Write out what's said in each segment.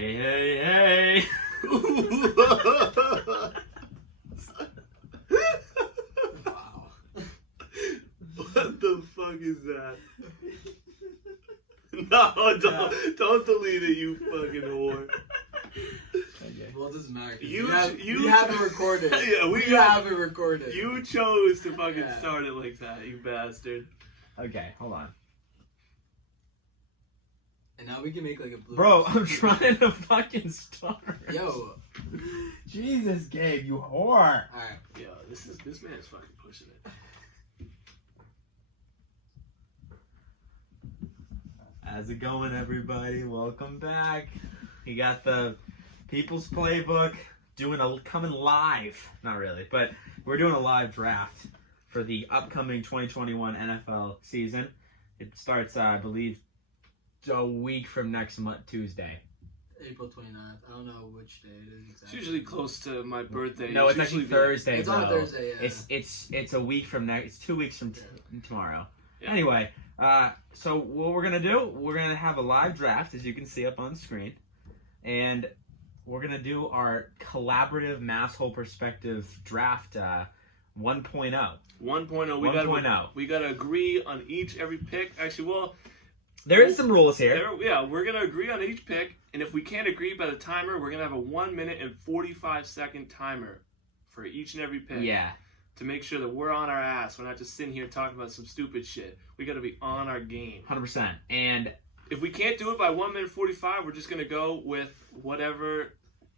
Hey, hey, hey. Wow. What the fuck is that? No, don't delete it, you fucking whore. Well, it doesn't matter. You We have it recorded. Yeah, we have it recorded. You chose to fucking Yeah. start it like that, you bastard. Okay, hold on. And now we can make like a blue. Bro, I'm trying to fucking start. Yo. Jesus, Gabe, you whore. Alright. Yo, this man's fucking pushing it. How's it going, everybody? Welcome back. We got the People's Playbook coming live. Not really, but we're doing a live draft for the upcoming 2021 NFL season. It starts, I believe, a week from next month, Tuesday. April 29th. I don't know which day it is exactly. It's usually close to my birthday. No, it's actually usually Thursday. It's on though. Thursday, yeah. It's a week from next. It's 2 weeks from tomorrow. Yeah. Anyway, so what we're gonna do? We're gonna have a live draft, as you can see up on screen, and we're gonna do our collaborative mass whole perspective draft 1.0. 1.0. We gotta agree on every pick. Actually, well, There is some rules here. we're gonna agree on each pick, and if we can't agree by the timer, we're gonna have a 1 minute and 45-second timer for each and every pick. Yeah. To make sure that we're on our ass. We're not just sitting here talking about some stupid shit. We gotta be on our game. 100%. And If we can't do it by 1 minute 45, we're just gonna go with whatever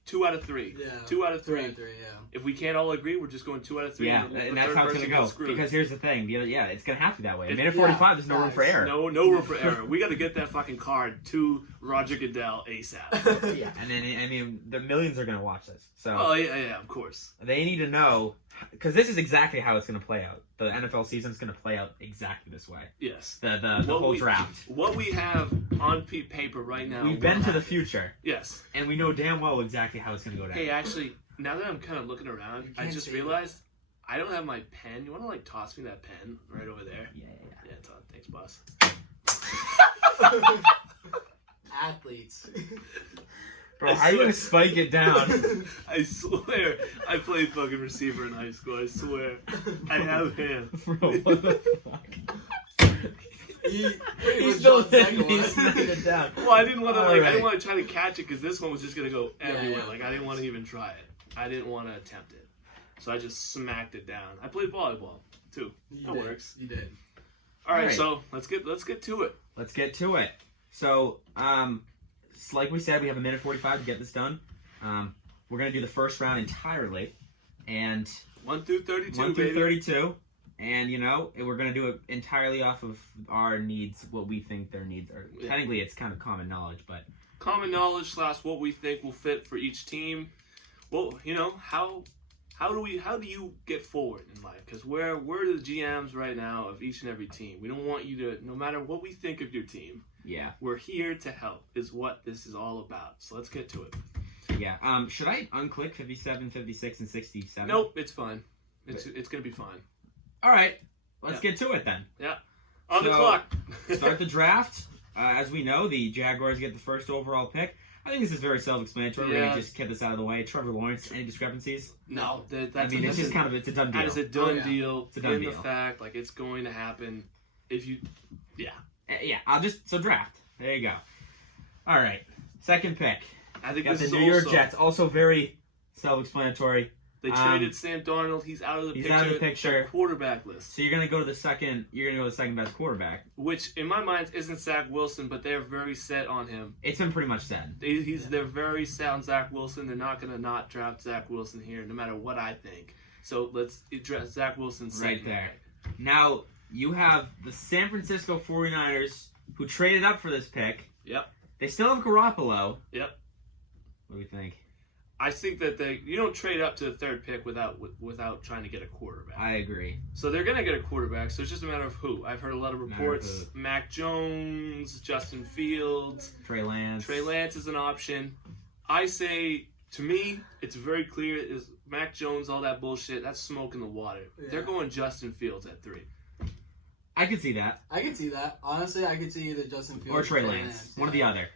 2 out of 3. Yeah. 2 out of 3. 3 out of 3, yeah. If we can't all agree, we're just going 2 out of 3. yeah, the and that's third how it's person gonna go. gets screwed. Because here's the thing. Yeah, it's gonna have to be that way. A minute Yeah, 45, there's no room for error. No room for error. We gotta get that fucking card to Roger Goodell ASAP. Yeah, and then I mean, the millions are gonna watch this, so Oh yeah, of course. they need to know, because this is exactly how it's gonna play out. The NFL season is gonna play out exactly this way. Yes. The whole draft. What we have on paper right now. We've been to the future, Yes. and we know damn well exactly how it's gonna go down. Hey, actually, now that I'm kind of looking around, I can't just see it. realized I don't have my pen. You want to like toss me that pen right over there? Yeah. Yeah, Todd. Thanks, boss. Athletes. Bro, how are you gonna spike it down? I swear, I played fucking receiver in high school. I swear, I have hands. Bro, what the fuck? He's He's still thinking he's spinning it down. Well, I didn't want to All I right. didn't want to try to catch it because this one was just gonna go everywhere. yeah. Like I didn't want to even try it. I didn't want to attempt it, so I just smacked it down. I played volleyball too. That works. You did. All right, All right. so let's get to it. Let's get to it. So, like we said, we have a minute 45 to get this done. We're gonna do the first round entirely, and 1 through 32. 1 through baby. 32, and we're gonna do it entirely off of our needs, what we think their needs are. Yeah. Technically, it's kind of common knowledge, but Common knowledge / what we think will fit for each team. Well, how do you get forward in life? Because we're the GMs right now of each and every team. We don't want you to, no matter what we think of your team, yeah. we're here to help. Is what this is all about. So let's get to it. Yeah. Should I unclick 57, 56, and 67? Nope, it's fine. It's gonna be fine. All right. Let's get to it then. On the So, clock. Start the draft. As we know, the Jaguars get the first overall pick. I think this is very self-explanatory. We're Yeah. going to just get this out of the way. Trevor Lawrence, any discrepancies? No, that's I mean, it's just kind of, it's a done deal. that is a done yeah. deal. It's a done in deal. the fact, like it's going to happen. If you, Yeah, so draft. There you go. All right. Second pick. I think Got this the is New York also, Jets. Also very self-explanatory. They traded Sam Darnold. He's out of the He's picture. out of the picture. Quarterback list. So you're going to go to the second best quarterback. Which, in my mind, isn't Zach Wilson, but they're very set on him. It's been pretty much said. They're very set on Zach Wilson. They're not going to not draft Zach Wilson here, no matter what I think. So let's draft Zach Wilson Right second. there. Now, you have the San Francisco 49ers, who traded up for this pick. Yep. They still have Garoppolo. Yep. What do we think? I think that you don't trade up to the third pick without trying to get a quarterback. I agree. So they're going to get a quarterback, so it's just a matter of who. I've heard a lot of Matter of reports. Mac Jones, Justin Fields. Trey Lance. Trey Lance is an option. I say, to me, it's very clear. Is Mac Jones, all that bullshit, that's smoke in the water. Yeah. They're going Justin Fields at 3. I could see that. I could see that. Honestly, I could see either Justin Fields Or Trey Lance. One or the Yeah. other.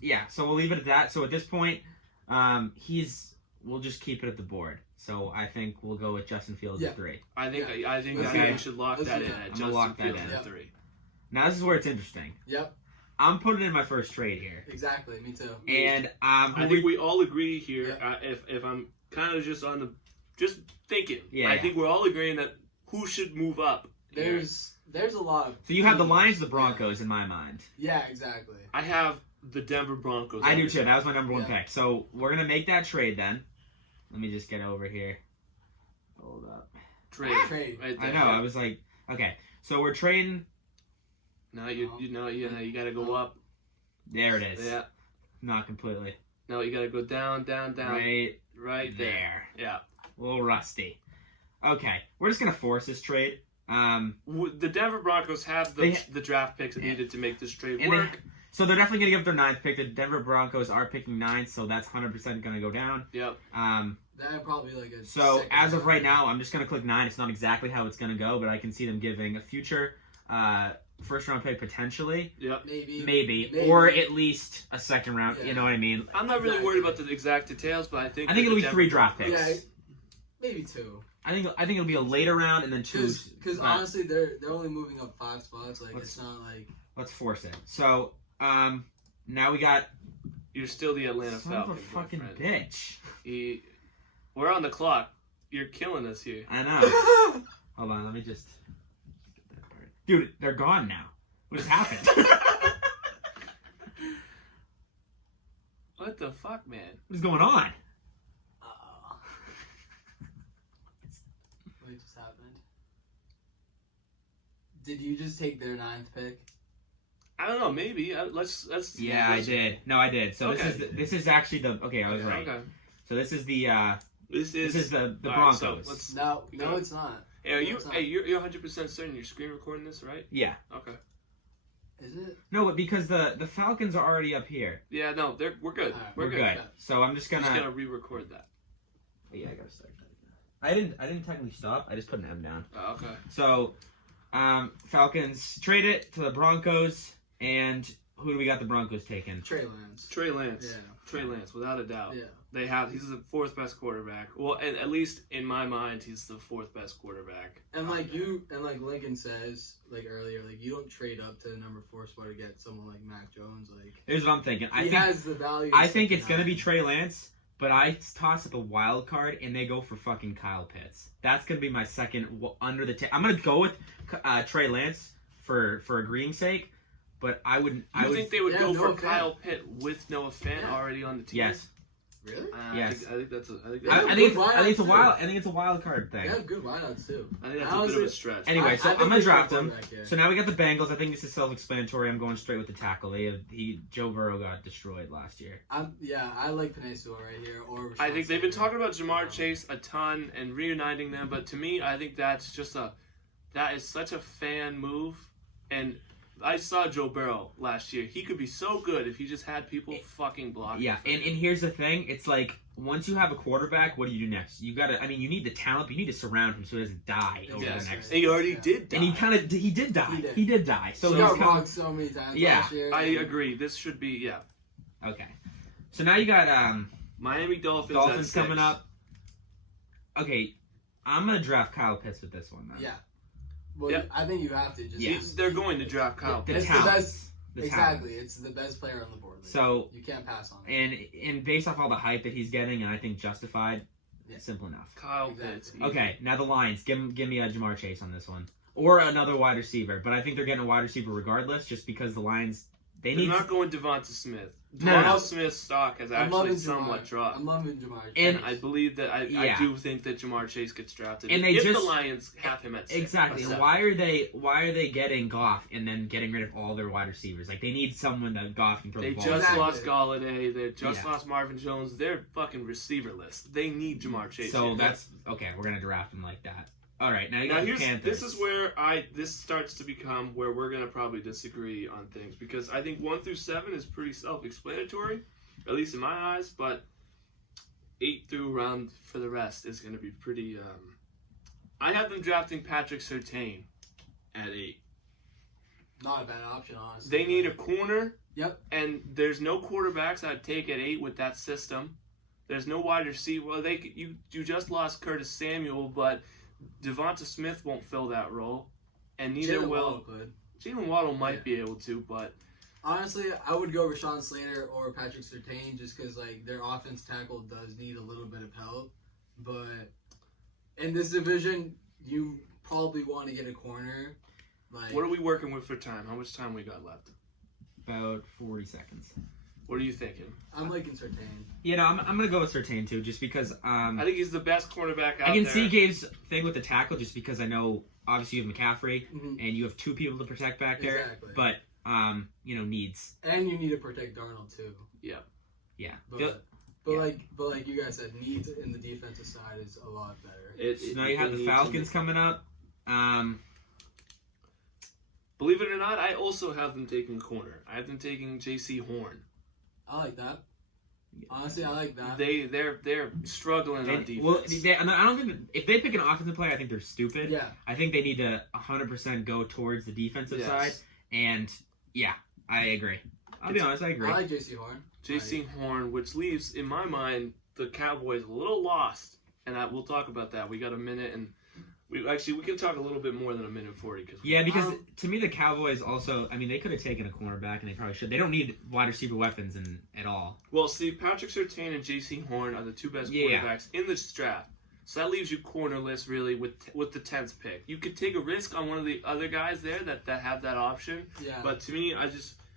Yeah. So we'll leave it at that. So at this point, we'll just keep it at the board. So I think we'll go with Justin Fields Yeah. at 3. I think Let's do we should lock Let's that do in that. at I'm Justin gonna lock that Fields in. at 3. Now this is where it's interesting. Yep. I'm putting in my first trade here. Exactly. Me too. And I think we all agree here. If I'm kind of just just thinking, Yeah, I yeah. think we're all agreeing that who should move up. here. There's a lot of. So you have the teams. Lions, the Broncos in my mind. Yeah, exactly. I have the Denver Broncos. I on do there. too. That was my number one Yeah. pick. So we're gonna make that trade then. Let me just get over here. Hold up. Trade. Trade. Right I there. know. I was like, okay. So we're trading. No, you gotta go up. There it is. Yeah. Not completely. No, you gotta go down, down, down. Right there. there. Yeah. A little rusty. Okay. We're just gonna force this trade. The Denver Broncos have the draft picks that needed to make this trade And work. So they're definitely gonna give up their 9th pick. The Denver Broncos are picking 9th, so that's 100% gonna go down. Yep. That probably like a. So second as of round. right now, I'm just gonna click 9. It's not exactly how it's gonna go, but I can see them giving a future first round pick potentially, Yep. maybe, or at least a second round. Yeah. You know what I mean? I'm not really worried about the exact details, but I think it'll the be Denver 3 draft Broncos- picks. Yeah, maybe 2. I think it'll be a later round and then 2. Because honestly, they're only moving up 5 spots. Like Let's- it's not like. Let's force it. So now we got You're still the Atlanta son of a Falcons. my fucking friend. bitch. We're on the clock. You're killing us here. I know. Hold on, let me just. Dude, they're gone now. What just happened? What the fuck, man? What is going on? What just happened? Did you just take their 9th pick? I don't know. Maybe let's. Yeah, I did. No, I did. So Okay. this is actually the. Okay, I was right. Okay. So this is the. This This is the all right, Broncos. so let's. No, Okay. it's not. Hey, are you? What's up? Hey, you're 100% certain you're screen recording this, right? Yeah. Okay. Is it? No, but because the Falcons are already up here. Yeah, no, we're good. Alright, We're We're good. good. So I'm just gonna. Just gonna re-record that. Yeah, I gotta start that again. I didn't technically stop. I just put an M down. Oh, okay. So, Falcons trade it to the Broncos, and who do we got the Broncos taking? Trey Lance. Trey Lance. Yeah. Trey Lance, without a doubt. Yeah. He's the 4th best quarterback. Well, and at least in my mind, he's the 4th best quarterback. And like Lincoln says like earlier, like you don't trade up to the number 4 spot to get someone like Mac Jones. Like Here's what I'm thinking. he has the value. I think it's gonna be 69. Trey Lance, but I toss up a wild card and they go for fucking Kyle Pitts. That's gonna be my second under the I'm gonna go with Trey Lance for agreeing's sake, but I wouldn't. You think they would Yeah, go for Noah Fant. Kyle Pitt with Noah Fant Yeah. already on the team? Yes. Really? Yes. I think that's. Yeah, I good think it's a wideouts, wild. too. I think it's a wild card thing. They have good wideouts too. I think that's a bit Honestly, of a stretch. Anyway, so think I'm gonna they draft should him. quarterback, yeah. So now we got the Bengals. I think this is self-explanatory. I'm going straight with the tackle. Joe Burrow got destroyed last year. I like Penei Sewell right here. Or I think they've been Rashawn talking about Slater. Jamar Chase a ton and reuniting them, but to me, I think that is such a fan move. And I saw Joe Burrow last year. He could be so good if he just had people fucking blocking. Yeah, for and him. here's the thing. It's like once you have a quarterback, what do you do next? You gotta. I mean, you need the talent, but you need to surround him so he doesn't die over Yes. the next. And he already Yeah. did die. And he did die. He did. Die. So So he he's got kind rocked so many times Yeah. last year. I agree. This should be, yeah. okay. So now you got Miami Dolphins, Dolphins at 6. coming up. Okay, I'm gonna draft Kyle Pitts with this one. Then. Yeah. Well, Yep. I think you have to just. Yeah. They're going to draft Kyle The It's Pitts. the talent. best. The Exactly. talent. It's the best player on the board. Like, So you can't pass on it. and based off all the hype that he's getting, and I think justified, Yeah. simple enough. Kyle Exactly. Pitts. easy. Okay, now the Lions. Give me a Jamar Chase on this one, or another wide receiver. But I think they're getting a wide receiver regardless, just because the Lions they They're need. not going Devonta Smith. No, Devonta no. Smith's stock has I'm actually loving somewhat Jamar. dropped. I'm loving Jamar. And I believe that I Yeah. do think that Jamar Chase gets drafted. And they if just- the Lions have him at 6. Exactly. or And 7. why are they getting Goff and then getting rid of all their wide receivers? Like they need someone that Goff can throw They the ball. just to. Exactly. lost Galladay. They just Yeah. lost Marvin Jones. They're fucking receiverless. They need Jamar Chase. So here. that's okay. We're gonna draft him like that. All right. Now you Now got the here's Panthers. this is where this starts to become where we're gonna probably disagree on things, because I think 1 through 7 is pretty self-explanatory, at least in my eyes, but 8 through around for the rest is gonna be pretty. I have them drafting Patrick Surtain at 8. Not a bad option, honestly. They need a corner. Yep. And there's no quarterbacks I'd take at 8 with that system. There's no wide receiver. Well, you just lost Curtis Samuel, but Devonta Smith won't fill that role, and neither Jalen will Waddle could. Jalen Waddle. Might be able to, but Honestly, I would go Rashawn Slater or Patrick Surtain just because like their offense tackle does need a little bit of help. But in this division, you probably want to get a corner. Like, what are we working with for time? How much time we got left? About 40 seconds. What are you thinking? I'm liking Surtain. You know, I'm gonna go with Surtain too, just because I think he's the best cornerback out I can there. see Gabe's thing with the tackle, just because I know obviously you have McCaffrey Mhm. and you have 2 people to protect back there, Exactly. but needs. And you need to protect Darnold too. Yeah. But Yeah. like you guys said, needs in the defensive side is a lot better. So now you have the Falcons coming up. Believe it or not, I also have them taking corner. I have them taking J.C. Horn. I like that. Honestly, I like that. They're struggling on defense. Well, I don't think if they pick an offensive player, I think they're stupid. Yeah. I think they need to 100% go towards the defensive Yes. side. And yeah, I agree. I'll be honest, I agree. I like J.C. Horn. J.C. Horn, which leaves, in my mind, the Cowboys a little lost. And we'll talk about that. We got a minute, and we can talk a little bit more than a minute 40. Because to me, the Cowboys also, I mean, they could have taken a cornerback, and they probably should. They don't need wide receiver weapons at all. Well, see, Patrick Surtain and J.C. Horn are the 2 best quarterbacks in this draft. So that leaves you cornerless, really, with the 10th pick. You could take a risk on one of the other guys there that have that option. Yeah. But to me,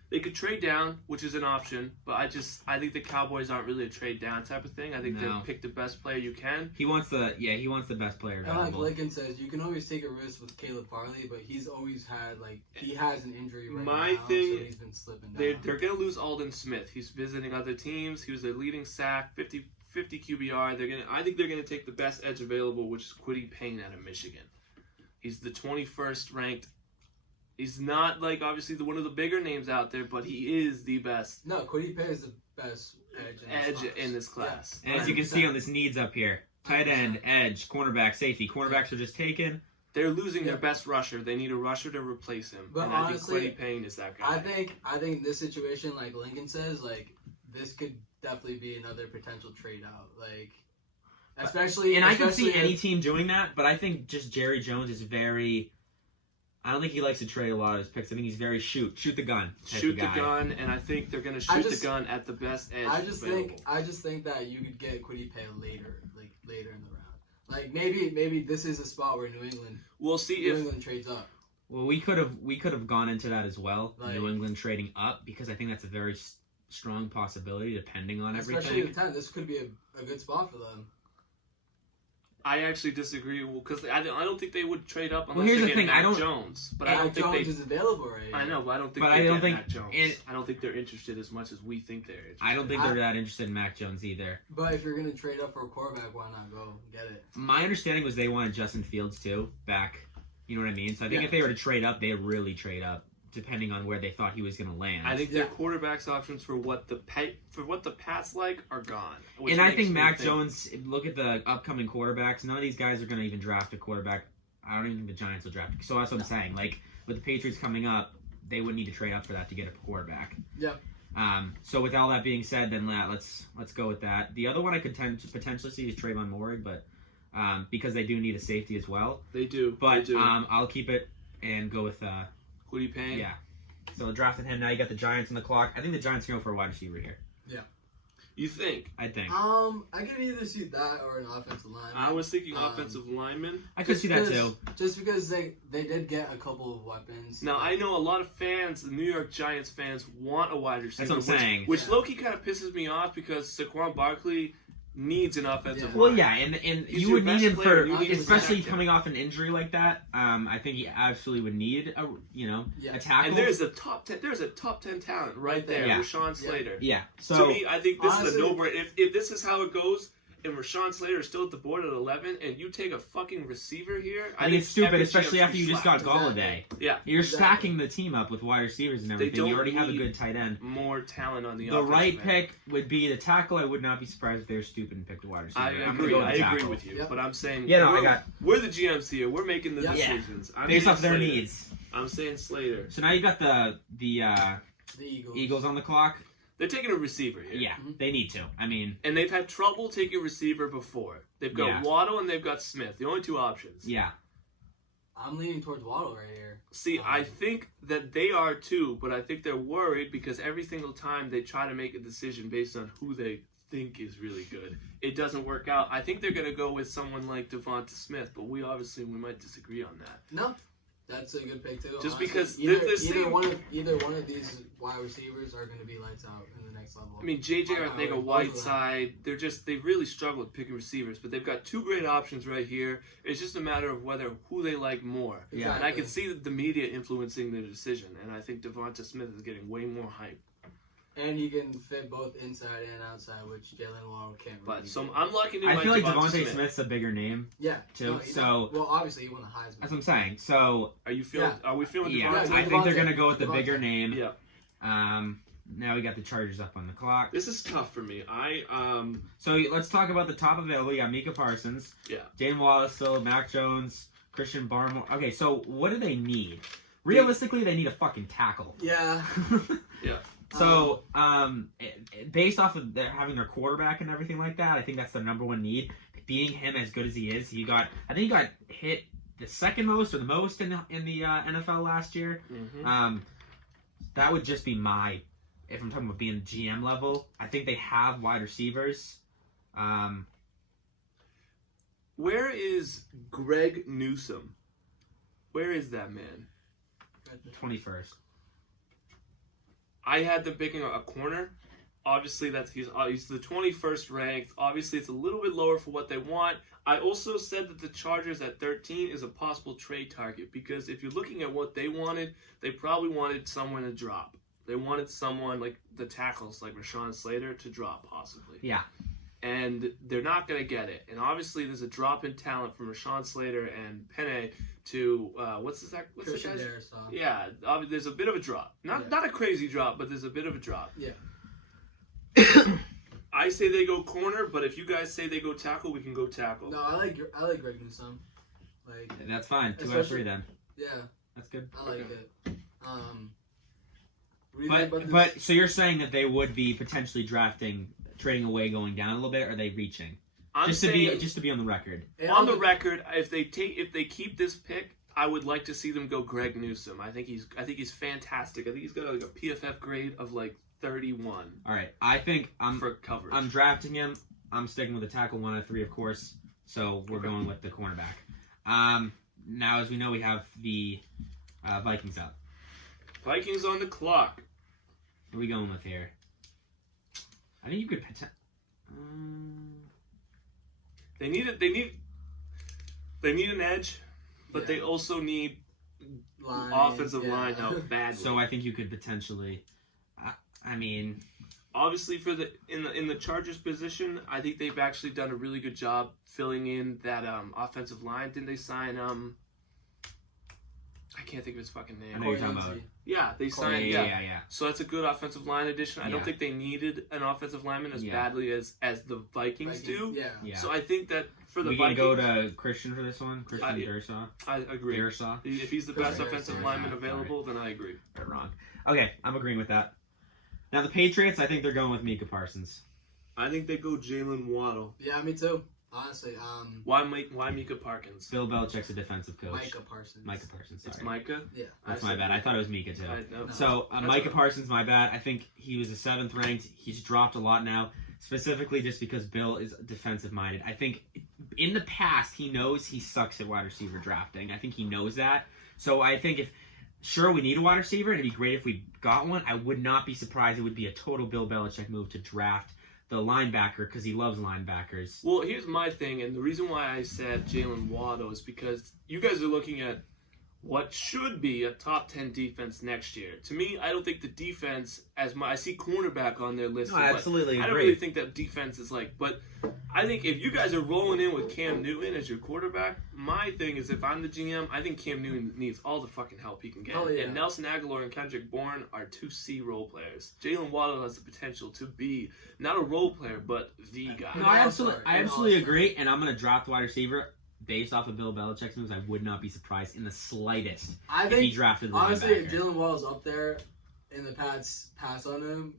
they could trade down, which is an option. But I think the Cowboys aren't really a trade down type of thing. I think they pick the best player you can. He wants the best player And like available. Lincoln says, you can always take a risk with Caleb Farley, but he's always had he has an injury right My now, thing- so he's been slipping down. They're going to lose Alden Smith. He's visiting other teams. He was their leading sack, 50 QBR. I think they're going to take the best edge available, which is Kwity Paye out of Michigan. He's the 21st ranked. He's not obviously one of the bigger names out there, but he is the best No, Kwity Paye is the best edge in this class. And as you can see 100%. on this needs up here, tight end, edge, cornerback, safety. Cornerbacks are just taken. They're losing their best rusher. They need a rusher to replace him. But and honestly, I think Kwity Paye is that guy. I think in this situation, like Lincoln says, this could definitely be another potential trade out. Especially And I can especially see any if- team doing that, but I think just Jerry Jones is very. I don't think he likes to trade a lot of his picks. I think he's very shoot the gun. Type Shoot of the guy. gun, and I think they're going to I shoot just- the gun at the best edge I just available. think that you could get Kwity Paye later in the round. Maybe this is a spot where New England trades up. Well, we could have gone into that as well. Like- New England trading up, because I think that's a very strong possibility depending on Especially everything. the 10. This could be a good spot for them. I actually disagree because I don't think they would trade up Well, unless here's they the get thing, Mac I don't- Jones. But I Mac don't think Jones they. is available right now. I know, but I don't think But they I get don't think Mac Jones. it- I don't think they're interested as much as we think they're interested. I don't think they're that interested in Mac Jones either. But if you're gonna trade up for a quarterback, why not go get it? My understanding was they wanted Justin Fields too back. You know what I mean? So I think Yeah. if they were to trade up, they'd really trade up, depending on where they thought he was going to land. I think their quarterbacks options for what the Pats like are gone. which And I makes think me Mac Jones. Look at the upcoming quarterbacks. None of these guys are going to even draft a quarterback. I don't even think the Giants will draft. So that's what I'm saying. With the Patriots coming up, they would need to trade up for that to get a quarterback. Yep. So with all that being said, then let's go with that. The other one I could potentially see is Trayvon Moehrig, but because they do need a safety as well. They do. But they do. I'll keep it and go with Kwity Paye. yeah. So drafted him. Now you got the Giants on the clock. I think the Giants can go for a wide receiver here. You think? I think. I can either see that or an offensive line. I was thinking offensive lineman. I could see that too. Just because they did get a couple of weapons. Now I know a lot of fans, the New York Giants fans, want a wide receiver. That's what I'm saying. Which low-key kind of pisses me off because Saquon Barkley needs an offensive Well, line. yeah, and He's you your would need best him player. for, You need him to especially protect him. coming off an injury like that. I think he absolutely would need a tackle. And there's a top 10 talent right there, Yeah. Rashawn Slater. yeah. To So me, I think this is honestly- a no-brainer. If this is how it goes, and Rashawn Slater is still at the board at 11, and you take a fucking receiver here, I think it's stupid, every especially GM after you just got should be slapped. Galladay. Yeah. You're Exactly. stacking the team up with wide receivers and everything. don't You already have a need good tight end. More talent on the The offensive right end. pick would be the tackle. I would not be surprised if they were stupid and picked a wide receiver. I I'm gonna agree. go with I agree tackle. with you, Yep. but I'm saying Yeah, no, we're the GMs here. We're making the Yeah. decisions. I'm Based saying off their Slater. needs. I'm saying Slater. So now you got the The Eagles. Eagles on the clock. They're taking a receiver here. Yeah, Mhm. they need to. I mean, And they've had trouble taking a receiver before. They've got Yeah. Waddle and they've got Smith. The only two options. yeah. I'm leaning towards Waddle right here. See, I think that they are too, but I think they're worried because every single time they try to make a decision based on who they think is really good, it doesn't work out. I think they're going to go with someone like Devonta Smith, but we might disagree on that. No, that's a good pick too. Just honestly. because either, they're same- either one of these wide receivers are going to be lights out in the next level. I mean, JJ I Arthega, would Whiteside, they really struggle with picking receivers, but they've got two great options right here. It's just a matter of who they like more. Yeah. And I can see the media influencing their decision, and I think Devonta Smith is getting way more hype. And he can fit both inside and outside, which Jalen Waddle can't really. But so do. I'm locking in I my feel like Devonta Devontae Smith. Smith's a bigger name yeah, too. he's So not- well, obviously he won the Heisman. that's what I'm saying. So Are you feeling? Yeah. Are we feeling yeah, Devonta? I think they're Devontae. gonna go with the Devontae. bigger name. Yeah. Now we got the Chargers up on the clock. This is tough for me. So let's talk about the top available. You got Micah Parsons. Yeah. Jalen Wallace still, Mac Jones, Christian Barmore. Okay, so what do they need? Realistically, they need a fucking tackle. Yeah. Yeah. So, based off of having their quarterback and everything like that, I think that's their number one need. Being him as good as he is, I think he got hit the second most or the most in the NFL last year. Mm-hmm. That would just be if I'm talking about being GM level. I think they have wide receivers. Where is Greg Newsome? Where is that man? 21st. I had them picking a corner. Obviously, he's the 21st ranked. Obviously, it's a little bit lower for what they want. I also said that the Chargers at 13 is a possible trade target because if you're looking at what they wanted, they probably wanted someone to drop. They wanted someone like the tackles, like Rashawn Slater, to drop possibly. Yeah. And they're not going to get it. And obviously, there's a drop in talent from Rashawn Slater and Penny to what's the Christian guy's? Darrisaw. Yeah, there's a bit of a drop. Not a crazy drop, but there's a bit of a drop. Yeah. I say they go corner, but if you guys say they go tackle, we can go tackle. No, I like Greg Newsome. Like, That's fine. 2 out of Especially- 3 then. yeah, That's good. I like Okay. it. What do you think about But this? so you're saying that they would be potentially trading away, going down a little bit, or are they reaching? I'm Just saying, to be on the record. And on the record, if they keep this pick, I would like to see them go Greg Newsome. I think he's fantastic. I think he's got like a PFF grade of like 31 All right. I think for coverage. I'm drafting him. I'm sticking with the tackle 1 out of 3, of course. So we're Okay. going with the cornerback. Now, as we know, we have the Vikings up. Vikings on the clock. What are we going with here? I think you could They need an edge, but Yeah. they also need Line, offensive yeah. line help badly. So I think you could potentially. I mean, Obviously, in the Chargers position, I think they've actually done a really good job filling in that offensive line. Didn't they sign I can't think of his fucking I name. know you're talking about. Lindsey. Yeah, they Yeah, signed. yeah. So that's a good offensive line addition. I don't Yeah. think they needed an offensive lineman as Yeah. badly as the Vikings do. Yeah. Yeah. So I think that for the We can Vikings, go to Christian for this one. Christian I- Dursaw. I agree. Dursaw. If he's the best Sorry, offensive sorry, lineman sorry. available, then I agree. Got it wrong. Okay, I'm agreeing with that. Now the Patriots, I think they're going with Micah Parsons. I think they go Jalen Waddle. Yeah, me too. Honestly, Why Micah Parsons? Bill Belichick's a defensive coach. Micah Parsons. Micah Parsons. It's Sorry. Micah. Yeah. That's my bad. I thought it was Micah too. No. So That's Micah all. Parsons, my bad. I think he was the 7th ranked. He's dropped a lot now, specifically just because Bill is defensive minded. I think in the past he knows he sucks at wide receiver drafting. I think he knows that. So I think sure we need a wide receiver, and it'd be great if we got one. I would not be surprised. It would be a total Bill Belichick move to draft the linebacker because he loves linebackers. Well, here's my thing, and the reason why I said Jalen Waddle is because you guys are looking at what should be a top 10 defense next year. To me, I don't think the defense, I see cornerback on their list. No, I absolutely I don't agree. really think that defense is but I think if you guys are rolling in with Cam Newton as your quarterback, my thing is if I'm the GM, I think Cam Newton needs all the fucking help he can get. Oh, yeah. And Nelson Aguilar and Kendrick Bourne are 2 C role players. Jalen Waddle has the potential to be not a role player, but the guy. No, An I all-star, absolutely an all-star. agree, and I'm going to draft wide receiver based off of Bill Belichick's moves. I would not be surprised in the slightest I if he think drafted honestly, linebacker. if Jalen Waddle's up there, and the Pats pass on him,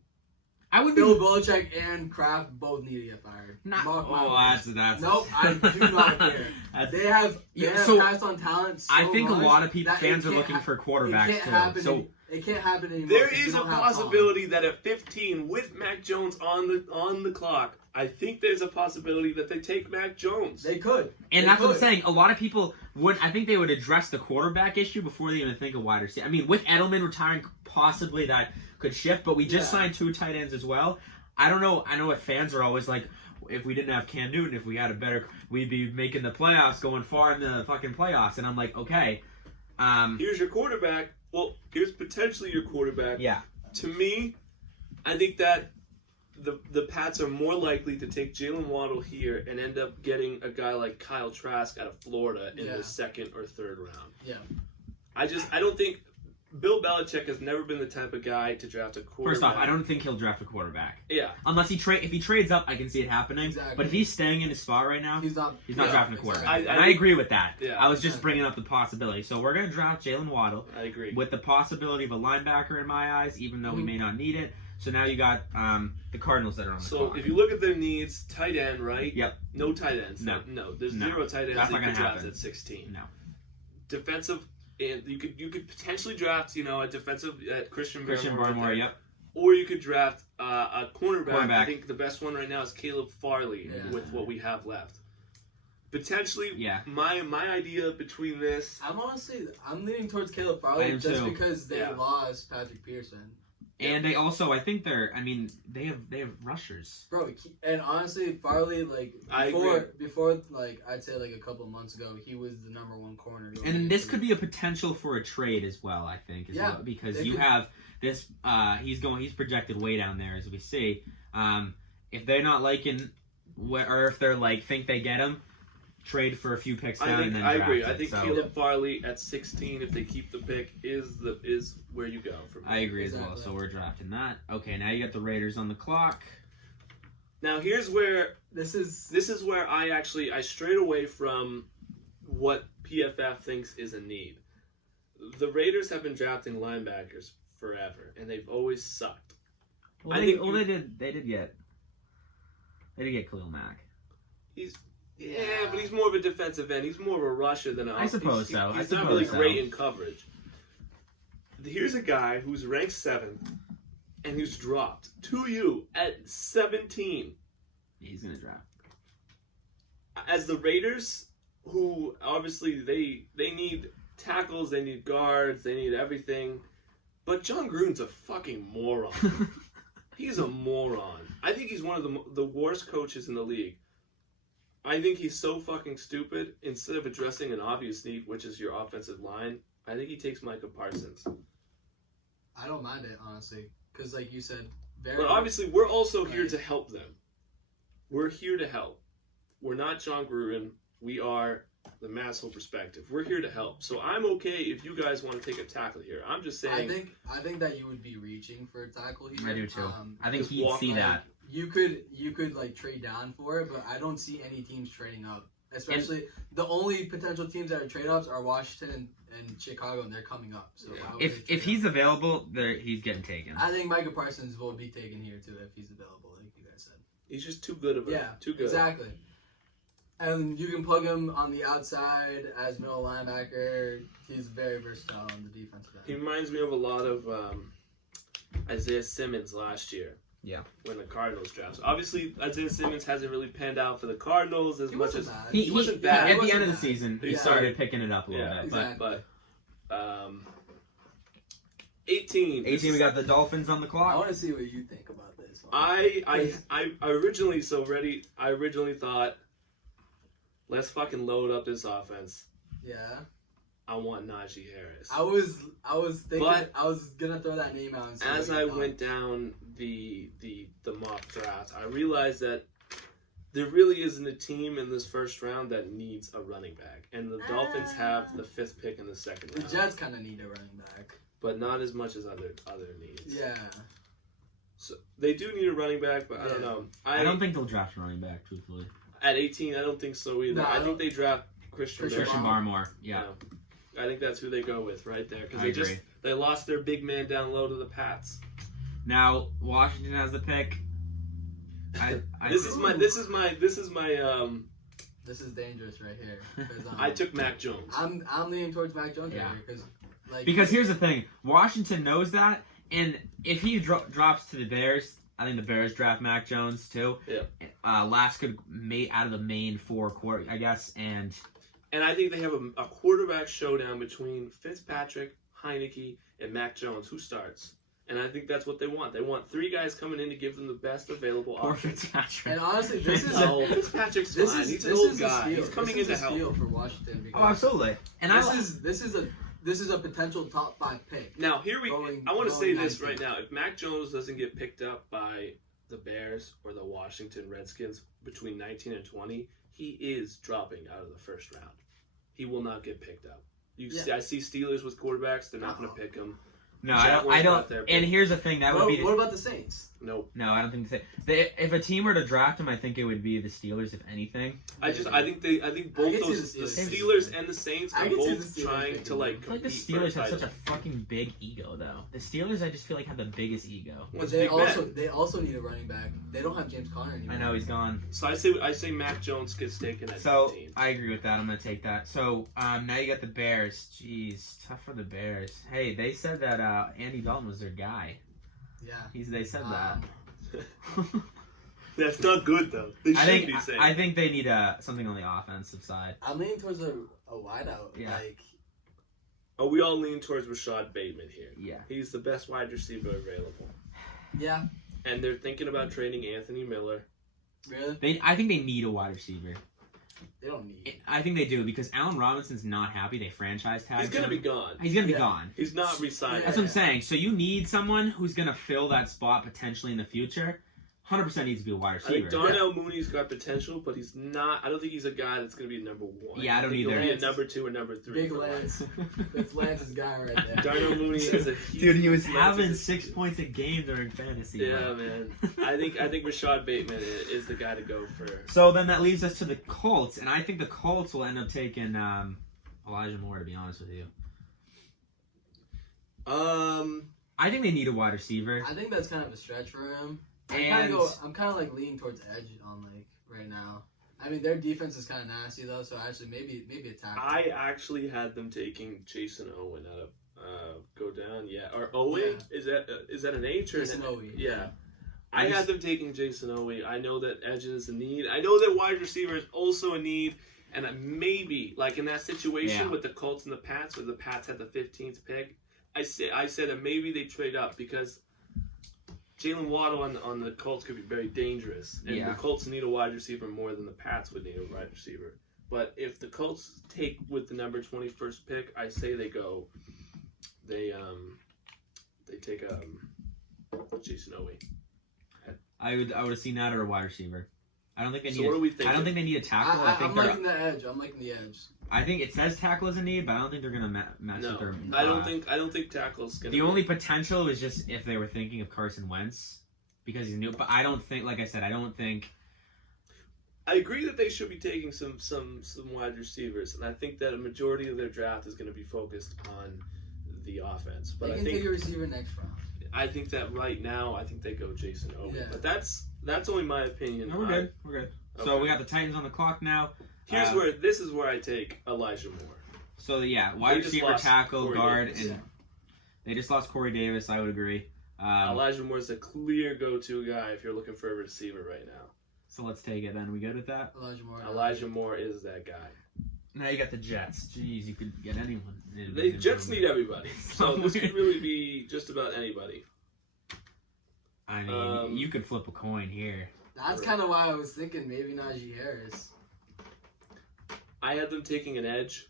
I would Bill be. Belichick and Kraft both need to get fired. Not, Mark my oh, words. that's. Nope, I do not care. That's- They have so, passed on talent. So I think much a lot of people, that fans it are can't looking for it quarterbacks can't too. happen. So It can't happen anymore. There 'cause we is a don't have possibility that at 15, with Mac Jones on the clock, I think there's a possibility that they take Mac Jones. They could. And They that's what I'm could. saying. A lot of people would. I think they would address the quarterback issue before they even think of wide receiver. I mean, with Edelman retiring, possibly that could shift. But we just Yeah. signed 2 tight ends as well. I don't know. I know what fans are always like. If we didn't have Cam Newton, if we had a better, we'd be making the playoffs, going far in the fucking playoffs. And I'm like, okay, Here's your quarterback. Well, here's potentially your quarterback. yeah. To me, I think that the Pats are more likely to take Jalen Waddle here and end up getting a guy like Kyle Trask out of Florida in Yeah. the 2nd or 3rd round. Yeah. I don't think Bill Belichick has never been the type of guy to draft a quarterback. First off, I don't think he'll draft a quarterback Yeah. unless if he trades up. I can see it happening. Exactly. But if he's staying in his spot right now, He's not. he's not Yeah, drafting a quarterback. I- And I agree with that. Yeah. I was just bringing up the possibility. So we're gonna draft Jalen Waddle I agree. with the possibility of a linebacker in my eyes, even though we may not need it. So now you got the Cardinals that are on the So clock. if you look at their needs, tight end, right? Yep. No tight ends. No. There's No. 0 tight ends That's that not you gonna could draft happen. at 16. No. Defensive, and you could potentially draft, a defensive at Christian Christian Barmore. Barmore, yep. Or you could draft a cornerback. I Cornerback. think the best one right now is Caleb Farley Yeah. with what we have left. Potentially, Yeah. my idea between this. I'm leaning towards Caleb I Farley am just too. because they Yeah. lost Patrick Pearson. And they also, I think they have rushers. Bro, and honestly, Farley, I before, I'd say, a couple of months ago, he was the number 1 corner. going And this into could be a potential for a trade as well, I think. Yeah, Because they you could- have this, he's projected way down there, as we see. If they're not liking, or if they're think they get him, trade for a few picks down and then I draft agree. it. I think So, Caleb Farley at 16, if they keep the pick, is where you go for me. I agree as well, Exactly. so we're drafting that. Okay, now you got the Raiders on the clock. Now here's where This is this is where I strayed away from what PFF thinks is a need. The Raiders have been drafting linebackers forever, and they've always sucked. Well, I they, think well they did get Khalil Mack. Yeah, but he's more of a defensive end. He's more of a rusher than a. I suppose he's, so. He's I not really suppose great so. in coverage. Here's a guy who's ranked 7th, and who's dropped to you at 17. He's gonna draft. As the Raiders, who obviously they need tackles, they need guards, they need everything, but John Gruden's a fucking moron. He's a moron. I think he's one of the worst coaches in the league. I think he's so fucking stupid. Instead of addressing an obvious need, which is your offensive line, I think he takes Micah Parsons. I don't mind it, honestly, because like you said, But obviously, we're also here to help them. We're here to help. We're not John Gruden. We are the Masshole Perspective. We're here to help. So I'm okay if you guys want to take a tackle here. I'm just saying. I think that you would be reaching for a tackle here. I do too. I think just he'd walk see like- that. You could trade down for it, but I don't see any teams trading up. Especially the only potential teams that are trade ups are Washington and Chicago, and they're coming up. So Yeah. why would they If trade he's up? available, he's getting taken. I think Micah Parsons will be taken here too if he's available, like you guys said. He's just too good of a. Yeah, Too good. exactly. And you can plug him on the outside as middle linebacker. He's very versatile on the defensive He end. reminds me of a lot of Isaiah Simmons last year. Yeah. When the Cardinals drafted. Obviously, Isaiah Simmons hasn't really panned out for the Cardinals as He much wasn't as. bad. He wasn't bad. At He the wasn't end of the bad. season, he Yeah. started picking it up a little Yeah, bit. exactly. But 18. 18, we got the Dolphins on the I clock. want to see what you think about this one. I originally thought, let's fucking load up this offense. Yeah. I want Najee Harris. I was thinking But- I was gonna throw that name out. And see As what I you thought. went down the mock draft, I realized that there really isn't a team in this first round that needs a running back, and the Dolphins have the 5th pick in the second the round, Jets kind of need a running back. but not as much as other needs. Yeah. So they do need a running back, but I don't Yeah. know. I don't think they'll draft a running back, truthfully. At 18, I don't think so either. No, I I think don't- they draft Christian Christian Barmore. Barmore, yeah. I think that's who they go with right there because I agree. they lost their big man down low to the Pats. Now Washington has the pick. This is my This is dangerous right here. 'Cause, I took Mac Jones. I'm leaning towards Mac Jones Yeah. right here because like because here's the thing: Washington knows that, and if he drops to the Bears, I think the Bears draft Mac Jones too. Yeah. Last could out of the main 4 quarter, I guess, and And I think they have a quarterback showdown between Fitzpatrick, Heineke, and Mac Jones. Who starts? And I think that's what they want. They want 3 guys coming in to give them the best available poor option. Fitzpatrick. and honestly this is No, Fitzpatrick's this fine. is He's this an old is guy. a steal. He's coming this in is to a steal help. for Washington because Oh, absolutely. And this is a potential top 5 pick. Now, I want to say going this nicely. right now. If Mac Jones doesn't get picked up by the Bears or the Washington Redskins between 19 and 20, he is dropping out of the first round. He will not get picked up. I see Steelers with quarterbacks. They're not going to pick him. no, Jaguars I got don't. their And pick. here's the thing: that would be. What about the Saints? Nope. No, I don't think if a team were to draft him, I think it would be the Steelers, if anything. I think both can see those the the Steelers. Steelers and the Saints I are can see both the Steelers trying picking to like I feel like compete the for a Steelers have title. such a fucking big ego, though. The Steelers, I just feel like, have the biggest ego. Well, it's They Big also Ben. they also need a running back. They don't have James Conner anymore. I know he's gone. So I say Mac Jones gets taken at So 15. I agree with that. I'm gonna take that. So now you got the Bears. Jeez, tough for the Bears. Hey, they said that Andy Dalton was their guy. Yeah. They said that. That's not good though. They I shouldn't think be saying. I think they need something on the offensive side. I'm leaning towards a wideout. Yeah. Like Oh, we all lean towards Rashad Bateman here. Yeah. He's the best wide receiver available. yeah, And they're thinking about trading Anthony Miller. really? I think they need a wide receiver. They don't need. I think they do because Allen Robinson's not happy. They franchise tagged He's going to him. be gone. He's gonna be Yeah. gone. He's not resigning. That's what I'm saying. So you need someone who's gonna fill that spot potentially in the future. 100% needs to be a wide I think receiver. Darnell Mooney's got potential, but he's not. I don't think he's a guy that's going to be number 1. Yeah, I don't think either. He'll be a number 2 or number 3. Big for Lance. Lance. That's Lance's guy right there. Darnell Mooney is a huge. Dude, he was Lance having is a 6 huge- points a game during fantasy. Yeah, bro. man. I think Rashad Bateman is the guy to go for. So then that leaves us to the Colts, and I think the Colts will end up taking Elijah Moore, to be honest with you. I think they need a wide receiver. I think that's kind of a stretch for him. And I'm kind of like leaning towards edge on like right now. I mean, their defense is kind of nasty though, so actually maybe a tackle. I actually had them taking Jason Owen out of go down. Yeah, or Owen is that an H or Jason an Owe. Yeah. I had them taking Jason Owe. I know that edge is a need. I know that wide receiver is also a need. And maybe, like in that situation with the Colts and the Pats, where the Pats had the 15th pick, I said that maybe they trade up because Jalen Waddle on the Colts could be very dangerous. And the Colts need a wide receiver more than the Pats would need a wide receiver. But if the Colts take with the number 21st pick, I say they take Jason Owe. I would have seen that or a wide receiver. I don't think they need. So what are we thinking? I don't think they need a tackle. I'm liking the edge. I'm liking the edge. I think it says tackle is a need, but I don't think they're gonna match with their. I don't think tackle's gonna. The only potential is just if they were thinking of Carson Wentz because he's new. But I don't think, like I said, I don't think. I agree that they should be taking some wide receivers, and I think that a majority of their draft is going to be focused on the offense. But They can take a receiver next round. I think that right now, I think they go Jason Owe. Yeah. But that's only my opinion. No, we're good. We're good. Okay. So we got the Titans on the clock now. This is where I take Elijah Moore. So yeah, wide They just receiver, lost tackle, Corey guard, Davis. and they just lost Corey Davis. I would agree. Elijah Moore is a clear go-to guy if you're looking for a receiver right now. So let's take it then. We good with that? Elijah Moore is that guy. Now you got the Jets. Jeez, you could get anyone. The Jets need everybody, so this could really be just about anybody. I mean, you could flip a coin here. That's kind of why I was thinking maybe Najee Harris. I had them taking an edge.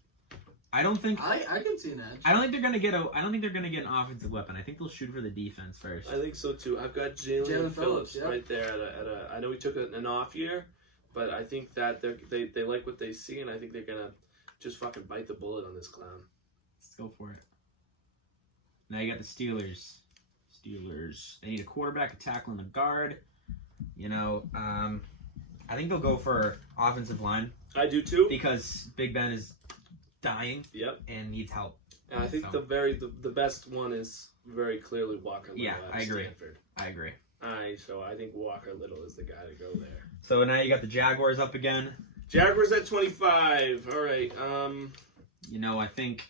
I don't think. I can see an edge. I don't think they're gonna get a. I don't think they're gonna get an offensive weapon. I think they'll shoot for the defense first. I think so too. I've got Jalen Jalen Phillips Phillips, yeah. right there. I know he took an off year, but I think that they like what they see, and I think they're gonna just fucking bite the bullet on this clown. Let's go for it. Now you got the Steelers. They need a quarterback, a tackle, and a guard. You know, I think they'll go for offensive line I do too. because Big Ben is dying Yep. and needs help. And I think So- the best one is very clearly Walker Little Yeah, out of I agree. Stanford. I agree. So I think Walker Little is the guy to go there. So now you got the Jaguars up again. Jaguars at 25. All right. You know, I think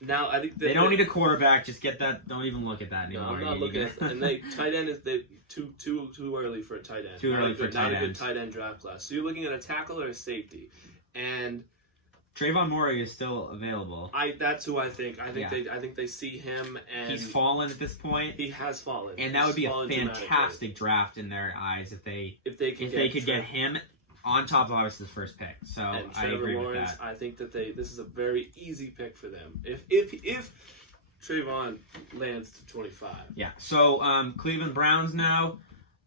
Now I think they don't need a quarterback. Just get that. Don't even look at that No, anymore. I'm not You looking get- at. And tight end is too early for a tight end. Too Not early a for good- tight Not a good end. tight end draft class. So you're looking at a tackle or a safety, and Trayvon Morey is still available. that's who I think. I think Yeah. they see him, and He's fallen at this point, he has fallen, and that would be He's a fallen dramatically. fantastic draft in their eyes if they could get him on top of obviously the first pick. So and I Trevor agree Lawrence, with that. I think that this is a very easy pick for them. If Trayvon lands to 25. Yeah. So Cleveland Browns now.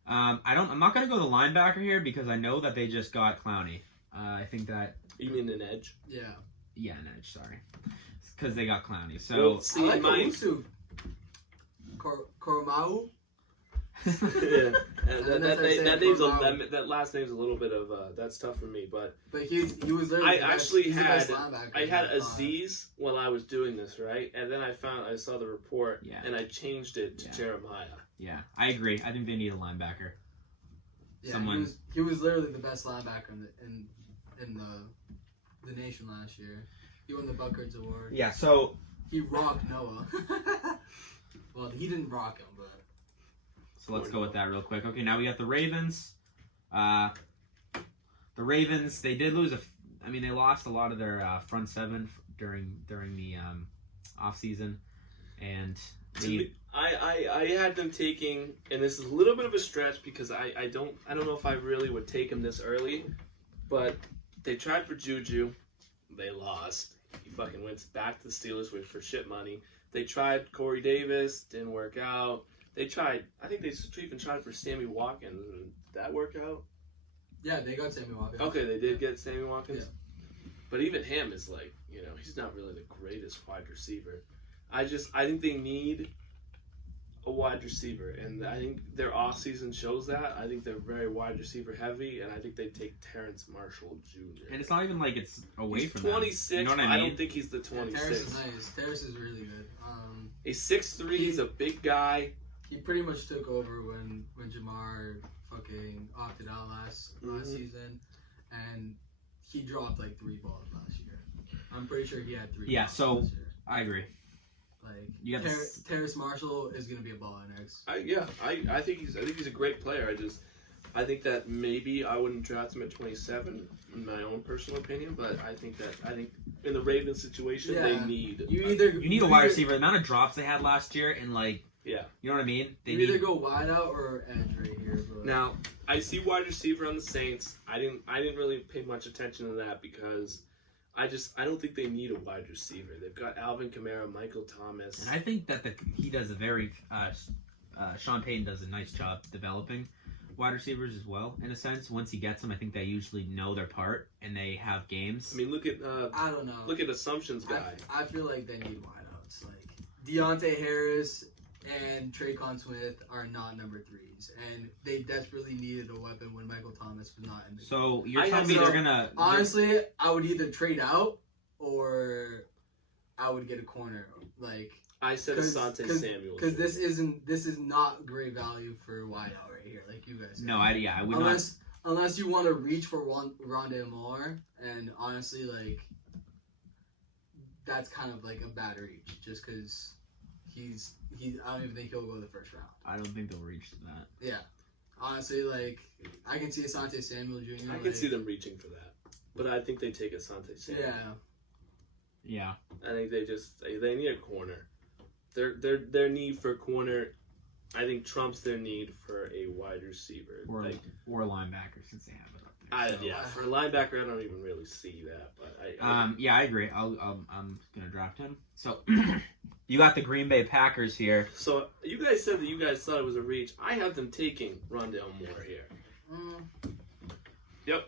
I'm not gonna go the linebacker here because I know that they just got Clowney. I think that You mean an edge? an edge. Sorry, because they got Clowney. So Well, see, I like my Owusu. Koromau. yeah, And that's what I'm saying, that last name's a little bit of that's tough for me, but But he was literally I the best- actually he's the had- best linebacker I in had that time. Aziz while I was doing this, right? And then I saw the report, Yeah. and I changed it to Yeah. Jeremiah. yeah, I agree. I think they need a linebacker. Yeah, someone- he was literally the best linebacker in the nation last year. He won the Buckards Award. Yeah. So He rocked Noah. Well, he didn't rock him, but let's go with that real quick. Okay, now we got the Ravens. The Ravens, they did lose they lost a lot of their front seven during the off season, and I had them taking, and this is a little bit of a stretch because I don't know if I really would take him this early, but they tried for Juju, they lost. He fucking went back to the Steelers for shit money. They tried Corey Davis, didn't work out. They tried. I think they even tried for Sammy Watkins. Did that work out? yeah, they got Sammy Watkins. Okay, they did get Sammy Watkins. Yeah. But even him is like, he's not really the greatest wide receiver. I think they need a wide receiver, and I think their offseason shows that. I think they're very wide receiver heavy, and I think they take Terrence Marshall Jr. it's not even like it's away He's from them. 26, You know what but I I mean? don't think he's the Yeah, 26. Terrace is nice. Terrace is really good. He's 6'3", he's a big guy. He pretty much took over when Jamar fucking opted out last season, and he dropped like 3 balls last year. I'm pretty sure he had 3. Yeah, balls so- last year. I agree. Like You got Terrace Marshall is gonna be a baller next. I think he's a great player. I think that maybe I wouldn't draft him at 27 in my own personal opinion, but I think in the Ravens situation they Yeah. need You need a wide receiver. The amount of drops they had last year, and like, Yeah. you know what I mean? They You either go wide out or edge right here. But Now, I see wide receiver on the Saints. I didn't really pay much attention to that because I don't think they need a wide receiver. They've got Alvin Kamara, Michael Thomas. And I think that he does a very Sean Payton does a nice job developing wide receivers as well. In a sense, once he gets them, I think they usually know their part and they have games. I mean, look at I don't know. Assumptions guy. I feel like they need wideouts. Like Deontay Harris and Traquan Smith are not number 3s, and they desperately needed a weapon when Michael Thomas was not in the game. So you're I telling me have they're gonna Honestly, I would either trade out or I would get a corner. Like I said Asante Samuel. because this is not great value for wideout right here. Like you guys said. I would not. Unless you want to reach for Rondé Moore, and honestly, like that's kind of like a bad reach, just because I don't even think he'll go the first round. I don't think they'll reach that. Yeah, honestly, like I can see Asante Samuel Jr. I can see them reaching for that, but I think they take Asante Samuel. Yeah, Yeah. I think they need a corner. Their need for corner, I think trumps their need for a wide receiver. Or a linebacker since they have it up For a linebacker, I don't even really see that. But yeah, I agree. I'm gonna draft him. So you got the Green Bay Packers here. So you guys said that you guys thought it was a reach. I have them taking Rondale Moore here. Yep.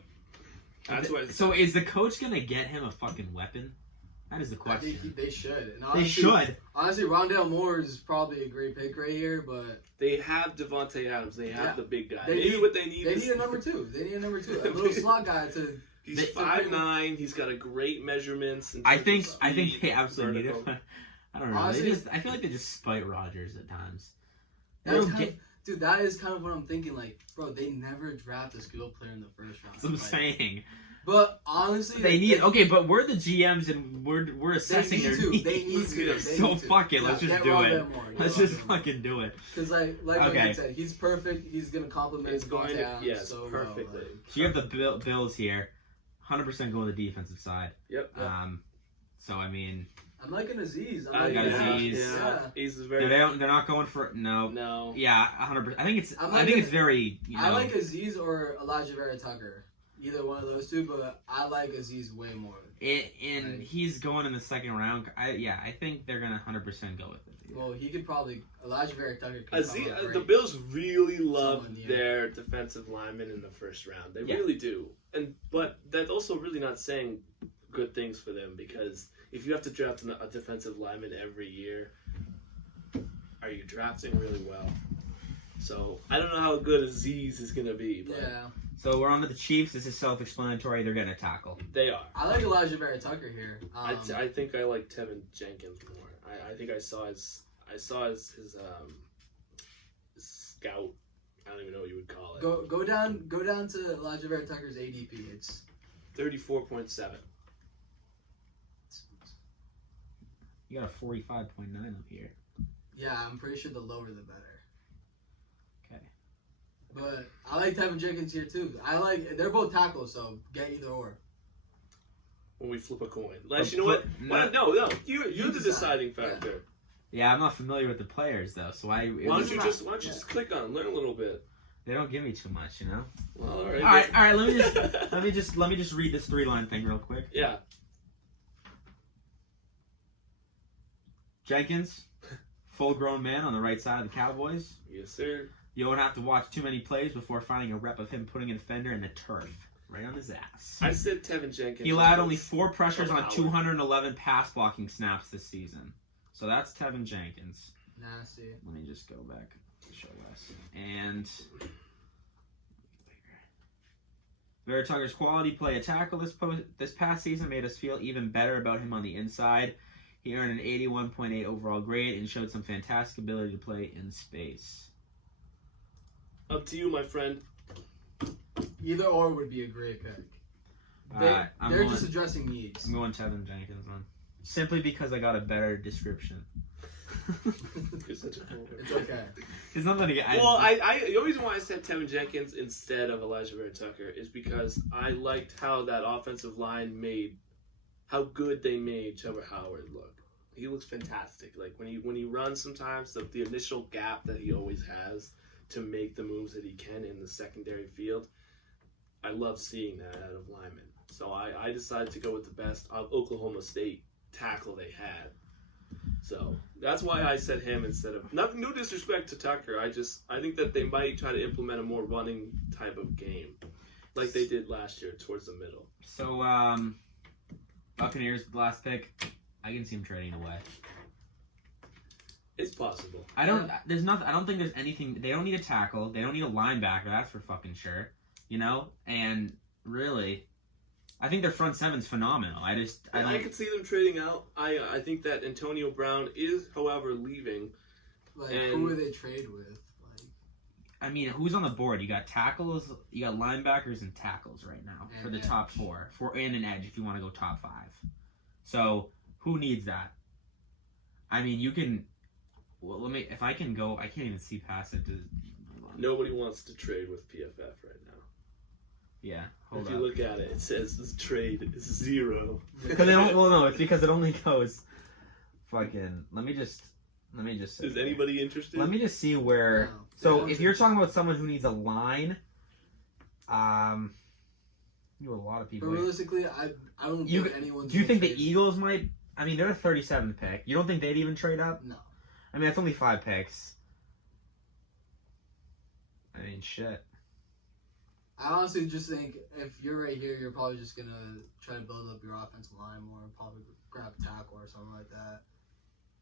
That's what. So is the coach gonna get him a fucking weapon? That is the I question. think they should. And They should. Honestly, Rondale Moore is probably a great pick right here, but They have Devontae Adams. They have the big guy. They Maybe need- what they need they is need a number two. A little slot guy to. he's They- 5'9". He's got a great measurements. In I terms think of I think speed, they absolutely need vertical. it. I don't know. Honestly- I feel like they just spite Rodgers at times. They That's don't kind get. of, dude, that is kind of what I'm thinking. Like, bro, they never draft a skilled player in the first round. That's what I'm Like, saying. But honestly, They need. Okay, but we're the GMs and we're assessing their needs. They need to. They So need to. fuck it. Let's Yeah, just get do it. Rondale Moore. Let's just fucking do it. Because like Okay. I said, he's perfect. He's gonna complement It's going to- Adams yes, so perfectly. well. Like, So you have the Bills here, 100% going to the defensive side. Yep. So I mean, I'm liking Aziz. I'm I liking got Aziz. Yeah. He's very. they're not going for no. No. Yeah, 100%. I think it's I'm I liking- think it's very. You know, I like Aziz or Elijah Vera Tucker. Either one of those two, but I like Aziz way more. and Right. he's going in the second round. I think they're gonna 100% go with it. Well, he could probably Elijah Vera Tucker. Could Aziz, probably the break Bills really love someone, yeah. their defensive linemen in the first round. They Yeah. really do. But that's also really not saying good things for them, because if you have to draft a defensive lineman every year, are you drafting really well? So I don't know how good Aziz is going to be, but Yeah, So we're on to the Chiefs. This is self-explanatory. They're getting a tackle. they are. I like Elijah Vera Tucker here. I think I like Tevin Jenkins more. I think I saw his scout. I don't even know what you would call it. go down to Elijah Vera Tucker's ADP. It's 34.7. You got a 45.9 up here. yeah, I'm pretty sure the lower the better. Okay. But I like Tevin Jenkins here too. They're both tackles, so get either or. When we flip a coin, Les, you know what? No, you're the decide. deciding factor. Yeah, I'm not familiar with the players though, so Why don't you just click on, learn a little bit? They don't give me too much, you know. Well, all right. All right. Let me just read this 3-line thing real quick. Yeah. Jenkins, full-grown man on the right side of the Cowboys. Yes, sir. You won't have to watch too many plays before finding a rep of him putting a defender in the turf, right on his ass. I said Tevin Jenkins. He allowed only 4 pressures on Howard. 211 pass blocking snaps this season. So that's Tevin Jenkins. Nasty. Let me just go back to show us. And Vera Tucker's quality play a tackle this past season made us feel even better about him on the inside. He earned an 81.8 overall grade and showed some fantastic ability to play in space. Up to you, my friend. Either or would be a great pick. I'm They're going- just addressing needs. I'm going Tevin Jenkins on. Simply because I got a better description. You're such a fool. It's okay. It's not that Well, the only reason why I said Tevin Jenkins instead of Elijah Vera Tucker is because I liked how that offensive line how good they made Trevor Howard look. He looks fantastic. Like when he runs, sometimes the initial gap that he always has to make the moves that he can in the secondary field, I love seeing that out of linemen. So I decided to go with the best Oklahoma State tackle they had. So that's why I said him instead of no disrespect to Tucker. I think that they might try to implement a more running type of game, like they did last year towards the middle. So, Buccaneers last pick. I can see him trading away. It's possible. I don't think there's anything. They don't need a tackle. They don't need a linebacker. That's for fucking sure. You know, and really, I think their front seven's phenomenal. I could see them trading out. I think that Antonio Brown is, however, leaving. Like, who would they trade with? Like, I mean, who's on the board? You got tackles, you got linebackers and tackles right now for the top four, and an edge if you want to go top 5. So who needs that? I mean, you can. Well, if I can go, I can't even see past it. Nobody wants to trade with PFF right now. Yeah. If you look at it, it says this trade is 0. Because they don't. Well, no, it's because it only goes. Fucking. Let me just. Is anybody interested? Let me just see where. No. So if you're talking about someone who needs a line, You know, a lot of But people. realistically, I don't You- think anyone's Do you gonna think the trade- Eagles might? I mean, they're a 37th pick. You don't think they'd even trade up? No. I mean, that's only 5 picks. I mean, shit. I honestly just think if you're right here, you're probably just gonna try to build up your offensive line more, probably grab a tackle or something like that,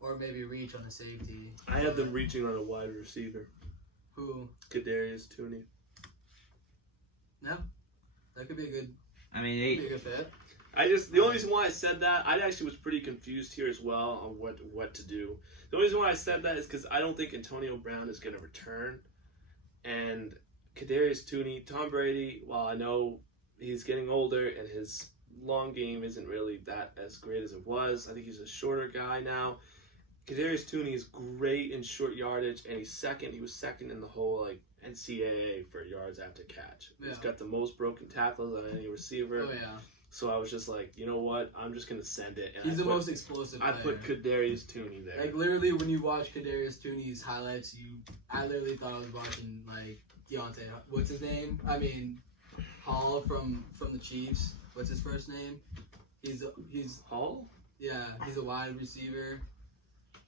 or maybe reach on the safety. I have them reaching on a wide receiver. Who? Kadarius Tooney. That could be a good, I mean, could be a good fit. The only reason why I said that, I actually was pretty confused here as well on what to do. The only reason why I said that is because I don't think Antonio Brown is going to return, and Kadarius Tooney, Tom Brady. While I know he's getting older and his long game isn't really that as great as it was, I think he's a shorter guy now. Kadarius Tooney is great in short yardage, and he's second. He was second in the whole NCAA for yards after catch. Yeah. He's got the most broken tackles on any receiver. Oh yeah, So I was just like, you know what? I'm just gonna send it. And he's I the put, most explosive I player. put Kadarius Tooney there. Like literally, when you watch Kadarius Tooney's highlights, I literally thought I was watching Deontay. What's his name? I mean, Hall from the Chiefs. What's his first name? He's Hall? yeah, he's a wide receiver.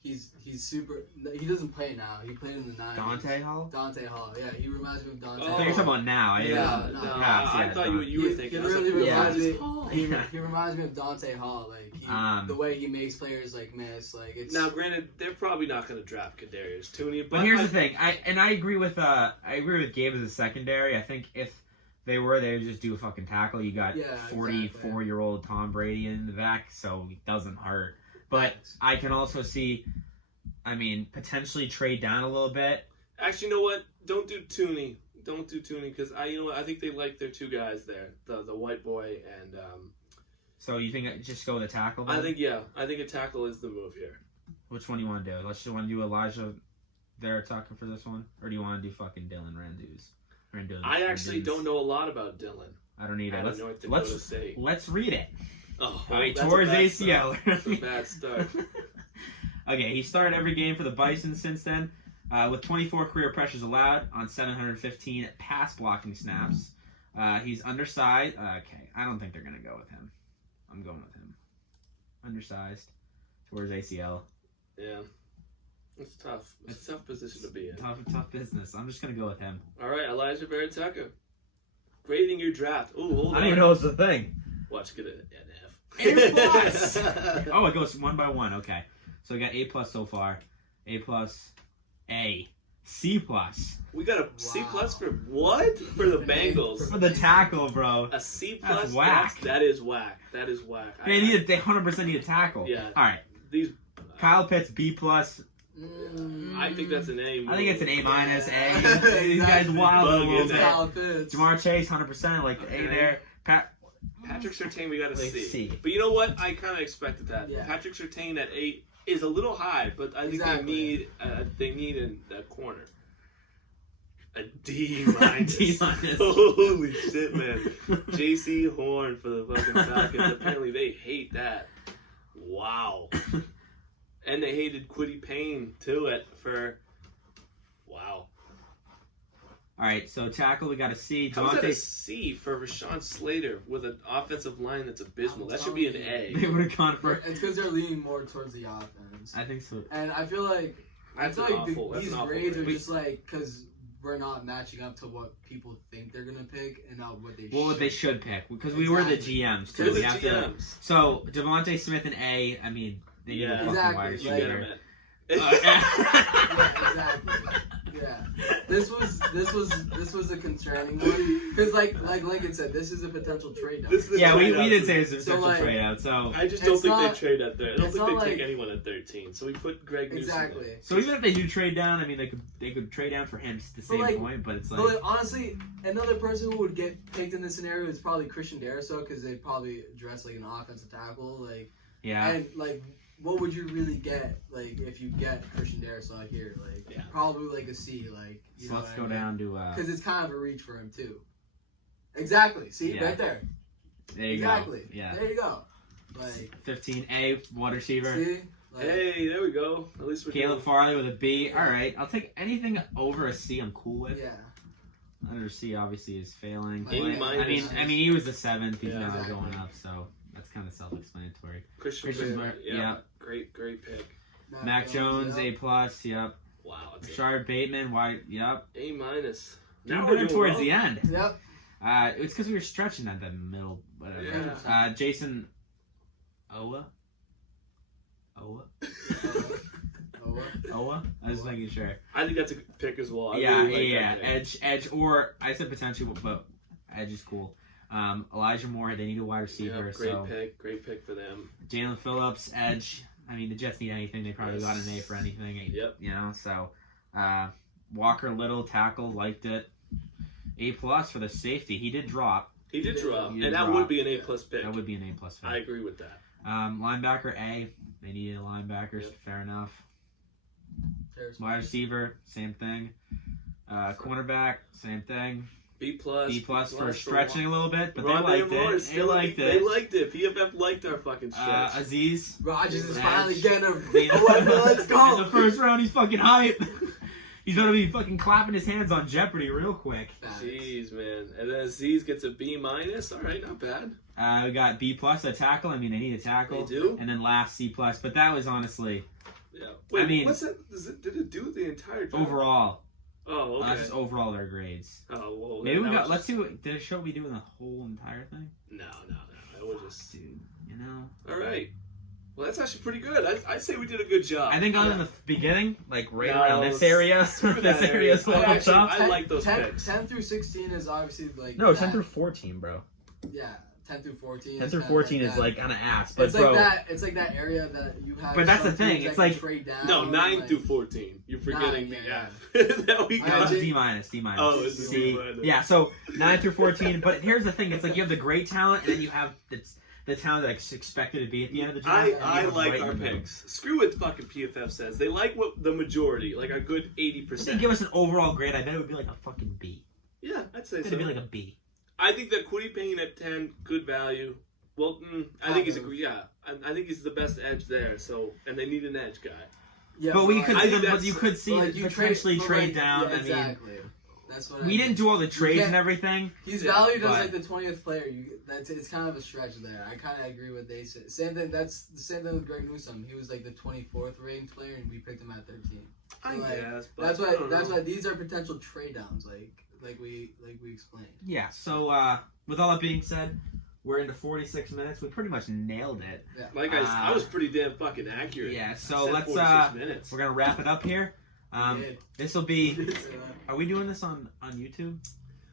He's super. He doesn't play now. He played in the 90s. Dante Hall? Dante Hall. Yeah, he reminds me of Dante. I think you're talking about now. Yeah, no, no, I thought you were He thinking. I was really like, reminds who's me- Hall? He reminds me of Dante Hall. The way he makes players miss. It's Now, granted, they're probably not going to draft Kadarius Tooney, But here's the thing. I agree with Gabe as a secondary. I think if they were, they would just do a fucking tackle. You got Yeah, 44-year-old Tom Brady in the back, so it doesn't hurt. But I can also see, I mean, potentially trade down a little bit. Actually, you know what? Don't do Tooney. Don't do Tooney because I think they like their two guys there, the white boy and. So you think just go with a tackle? Then? I think a tackle is the move here. Which one do you want to do? Let's just want to do Elijah Vera-Tucker for this one, or do you want to do fucking Dylan Randuz? I actually don't know a lot about Dylan. I don't either. Out of North Dakota State. Let's read it. Oh, All right, that's a tore his bad ACL. start. That's a bad start. Okay, he started every game for the Bison since then, with 24 career pressures allowed on 715 pass blocking snaps. He's undersized. Okay, I don't think they're going to go with him. I'm going with him. Undersized. Tore his ACL. Yeah. It's tough. It's a tough position to be in. Tough business. I'm just going to go with him. All right, Elijah Vera-Tucker. Grading your draft. Ooh, hold on. I don't even know what's the thing. Watch, get an A+. F. Oh, it goes one by one. Okay. So we got A+ so far. A+, A, C+. We got a C Wow. plus for what? For the Bengals. For the tackle, bro. A C That's plus. whack. That is whack. That is whack. They 100% need a tackle. Yeah. All right. These. Kyle Pitts, B+. I think that's an A. I think it's an A-, A. Exactly. These guys wild a Bug little is bit. Kyle Pitts. Jamar Chase, 100%, like Okay. A there. Patrick Surtain, we got a Like C. C. But you know what? I kind of expected that. Yeah. Patrick Surtain at 8 is a little high, but I think Exactly. they need a corner. A D minus. D minus. Holy shit, man. J.C. Horn for the fucking Falcons. Apparently they hate that. Wow. And they hated Quiddy Payne too wow. All right, so tackle, we got a C. How is that a Devontae, C for Rashawn Slater with an offensive line that's abysmal? That should be an A. they would have gone for. It's because they're leaning more towards the offense. I think so. And I feel like That's these an awful grades are grade. just because we're not matching up to what people think they're gonna pick and not what they Well, what they should pick, because we were the Exactly. GMs They're too. the We have to. GMs. So Devontae Smith and A. I mean, they need a fucking Exactly, wide You like- get receiver. him at. Yeah, exactly. Yeah, this was a concerning one because like Lincoln said, this is a potential trade down. This is a Yeah, we trade-out. did say it's a So, potential like, trade out. So I just don't It's think not- they trade at there. I don't it's think they not take like- anyone at 13. So we put Greg Newsome. Exactly. So even if they do trade down, I mean, they could trade down for him at the same like- point, but it's But like, like, honestly, another person who would get picked in this scenario is probably Christian Darrisaw because they'd probably dress like an offensive tackle. Like, yeah, and like, what would you really get like if you get Christian Darrisaw here? Like, Yeah. probably like a C. Like, you so know let's what go I mean? down to Because it's kind of a reach for him too. Exactly. See, Yeah. right there. there you Exactly. go. Yeah, There you go. Like, 15A wide receiver. see, like, Hey, there we go. At least we're Caleb doing- Farley with a B. All right, I'll take anything over a C. I'm cool with. yeah. Under C obviously is failing. A minus. I mean, he was the 7th. He's Yeah. now Exactly. going up, so that's kind of self-explanatory. Christian Barrett, Barrett, yeah. Great pick. Mac Jones, yeah. A+. Yep. Wow. It's Rashard Bateman, yep. A minus. Doing Now better we're doing towards well. the end. Yep. It's because we were stretching at the middle, whatever. Yeah. Jason Owa? Owa? I was making sure. I think that's a good pick as well. I Yeah, really like that pick. Edge, or I said potential, but Edge is cool. Elijah Moore, they need a wide receiver, Yeah, great so great pick for them. Jalen Phillips, Edge. I mean, the Jets need anything. They probably got an A for anything. Yep. You know, so Walker Little, tackle, liked it. A+ for the safety. He did drop. He did drop, He did and that drop. would be an A+ pick. That would be an A+ for I him. agree with that. Linebacker A. They needed a linebacker. Yep. Fair enough. Terrace Wide receiver, same thing. Cornerback, same thing. B+. B+ for stretching a little bit, but Rondé they liked Moore it. is They still- liked They it. liked it. PFF liked our fucking stretch. Aziz. Rodgers is Edge. finally getting a They- weapon. Let's go. In the first round, he's fucking hype. He's gonna be fucking clapping his hands on Jeopardy real quick. Jeez, man. And then Aziz gets a B-. All right, not bad. We got B+, a tackle. I mean, they need a tackle. They do? And then last C+, but that was honestly Yeah. Wait, I mean- what's that? Did it do the entire draft? overall. Oh, okay. Just overall their grades. Oh, well. Maybe we that got. was Let's see. Did it show we doing the whole entire thing? No. It was just. Dude, you know. All right. Well, that's actually pretty good. I'd say we did a good job. I think other than the beginning, like right No, around this area, screw this that area is area. one I up actually- top. I like those 10, picks. 10 through 16 is obviously like No, that. 10 through 14, bro. Yeah, 10 through 14. 10 is through kinda 14 like is that. like kind of ass, but It's bro. like that. It's like that area that you have. But that's the some thing, teams it's that can like- trade down, No, 9 like- through 14. You're forgetting 9, the yeah. F that we I got. did- D minus. Oh, it's C. D minus. Yeah, so 9 through 14. But here's the thing: it's like you have the great talent, and then you have the talent that's expected to be at the end of the draft. and you I have like right in our the middle. picks. Screw what fucking PFF says. They like what the majority, like a good If they 80%. give us an overall grade, I bet it would be like a fucking B. Yeah, I'd say It's so. gonna be like a B. I think that Quiddy Payne at 10, good value. Well, I think he's I think he's the best edge there. So, and they need an edge guy. Yeah, But we could I see think them. that's- You could see like, you potentially but, trade like, down. Yeah, I mean, exactly. That's what we didn't do all the trades can't- and everything. He's Yeah, valued as but- like the 20th player. It's kind of a stretch there. I kind of agree with they said. Same thing. That's the same thing with Greg Newsome. He was like the 24th ranked player, and we picked him at 13. I like, guess, but That's I why. don't That's know. why these are potential trade downs. Like we explained. Yeah. So with all that being said, we're into 46 minutes. We pretty much nailed it. Yeah. Like I was pretty damn fucking accurate. Yeah. I So said let's 46 minutes. we're gonna wrap it up here. Good. This will be. Are we doing this on YouTube?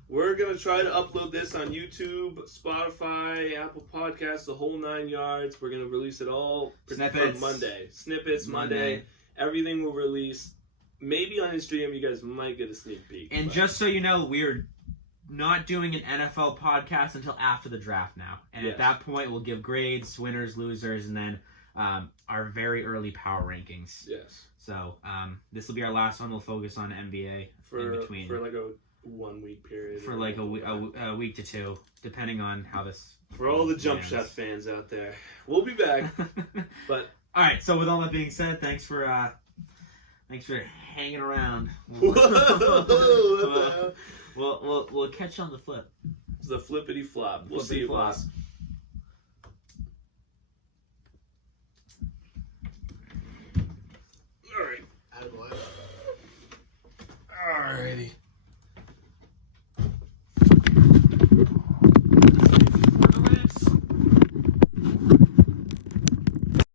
We're gonna try to upload this on YouTube, Spotify, Apple Podcasts, the whole 9 yards. We're gonna release it all Snippets. for Monday. Snippets Monday. Everything will release. Maybe on Instagram, you guys might get a sneak peek. And but- just so you know, we're not doing an NFL podcast until after the draft now. And Yes. at that point, we'll give grades, winners, losers, and then our very early power rankings. yes, So this will be our last one. We'll focus on NBA for in between. for like a 1 week period. for or like whatever. a week to two, depending on how this. For all the Jump lands. Shot fans out there, we'll be back. But all right. So with all that being said, thanks for hanging around. whoa, what the hell? We'll catch you on the flip. It's the flippity flop. We'll see Flippity you, flop. boss.